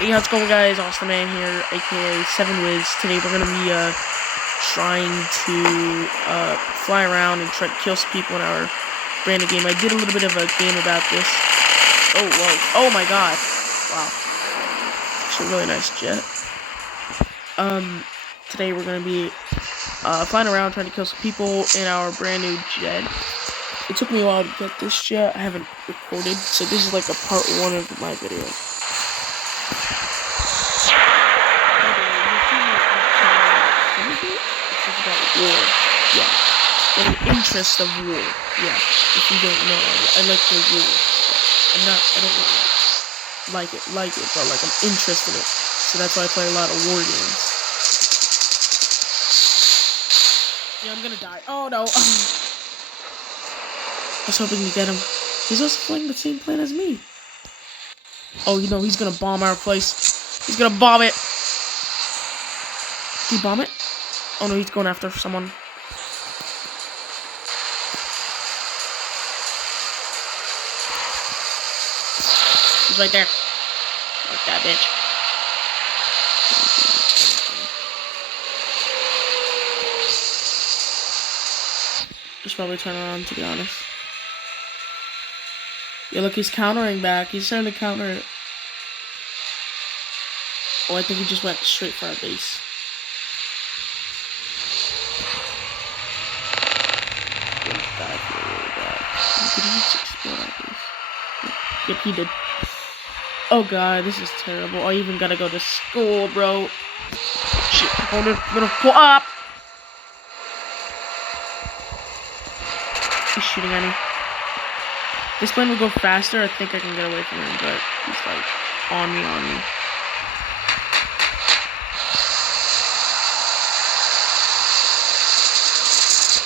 Hey, how's it going, guys? Austin Man here, aka 7Wiz. Today we're gonna be trying to fly around and try to kill some people in our brand new game. I did a little bit of a game about this. Oh, whoa! Oh my God! Wow, it's a really nice jet. Today we're gonna be flying around trying to kill some people in our brand new jet. It took me a while to get this jet. I haven't recorded, so this is like a part 1 of my video. War, yeah. In the interest of war, yeah. If you don't know, I like the war. I don't like it, but like I'm interested in it. So that's why I play a lot of war games. Yeah, I'm gonna die. Oh no. I was hoping to get him. He's also playing the same plan as me. Oh, you know, he's gonna bomb our place. He's gonna bomb it. Did he bomb it? Oh no, he's going after someone. He's right there. Like that bitch. Just probably turn around, to be honest. Yeah, look, he's countering back. He's trying to counter it. Oh, I think he just went straight for our base. Did he just explode our base? Yep, he did. Oh God, this is terrible. I even gotta go to school, bro. Shit, I'm gonna pull up. He's shooting at me. This plane will go faster. I think I can get away from him, but he's like on me.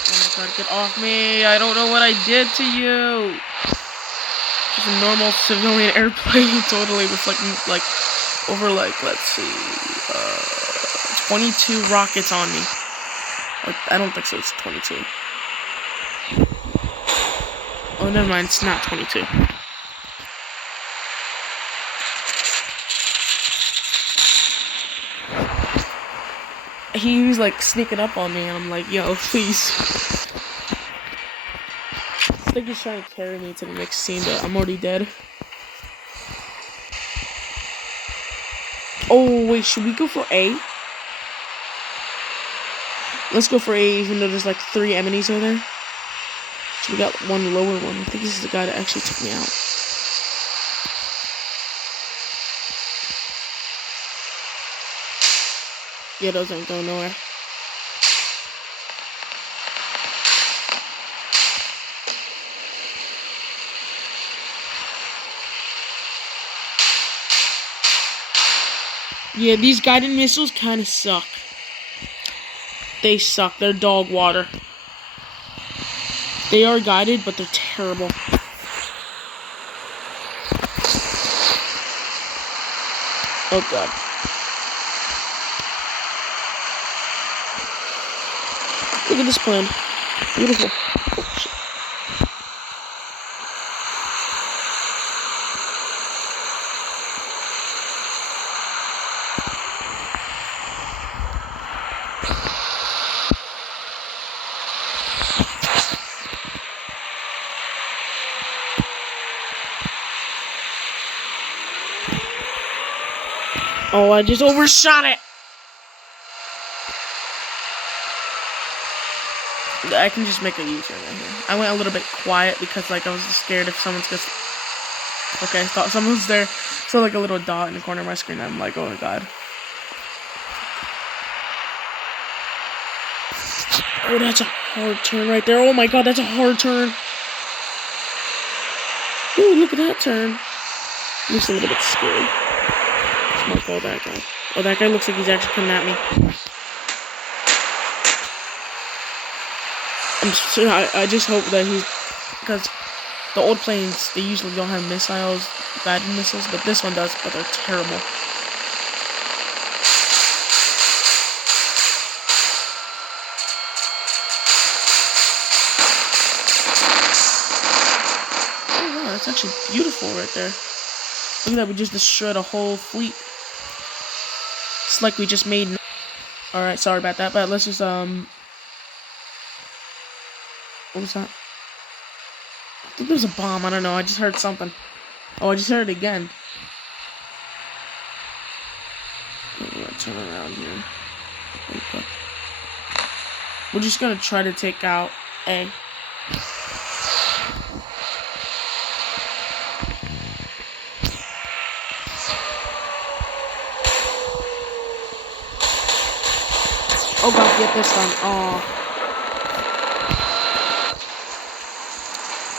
Oh my God, get off me. I don't know what I did to you. Just a normal civilian airplane, totally reflecting like over like, let's see, 22 rockets on me. Like, I don't think so, it's 22. Oh, never mind, it's not 22. He was like sneaking up on me, and I'm like, yo, please. I think he's trying to carry me to the next scene, but I'm already dead. Oh, wait, should we go for A? Let's go for A, even though there's like 3 enemies over there. So we got one lower one. I think this is the guy that actually took me out. Yeah, those ain't going nowhere. Yeah, these guided missiles kind of suck. They suck. They're dog water. They are guided, but they're terrible. Oh God. Look at this plane. Beautiful. Oh shit. Oh, I just overshot it. I can just make a U-turn right here. I went a little bit quiet because, like, I was scared if someone's just... Okay, I thought someone was there. So, like, a little dot in the corner of my screen. I'm like, oh my God. Oh, that's a hard turn right there. Oh my God, that's a hard turn. Ooh, look at that turn. Looks a little bit scary. Smoke all that guy. Oh, that guy looks like he's actually coming at me. I just hope that he's... Because the old planes, they usually don't have missiles, guided missiles, but this one does, but they're terrible. Oh wow, that's actually beautiful right there. Look at that, we just destroyed a whole fleet. It's like we just made... Alright, sorry about that, but let's just, What was that? I think there's a bomb, I don't know, I just heard something. Oh, I just heard it again. I'm gonna turn around here. Okay. We're just gonna try to take out A. Oh god, get this done. Oh.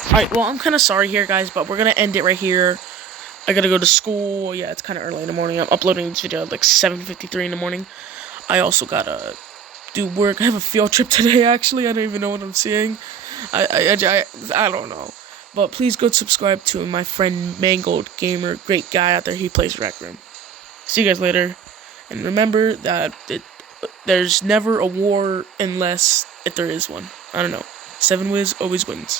Alright, well, I'm kind of sorry here, guys, but we're gonna end it right here. I gotta go to school. Yeah, it's kind of early in the morning. I'm uploading this video at like 7:53 in the morning. I also gotta do work. I have a field trip today, actually. I don't even know what I'm seeing. I don't know. But please go subscribe to my friend Mangled Gamer. Great guy out there. He plays Rec Room. See you guys later. And remember that there's never a war unless if there is one. I don't know. 7Wiz always wins.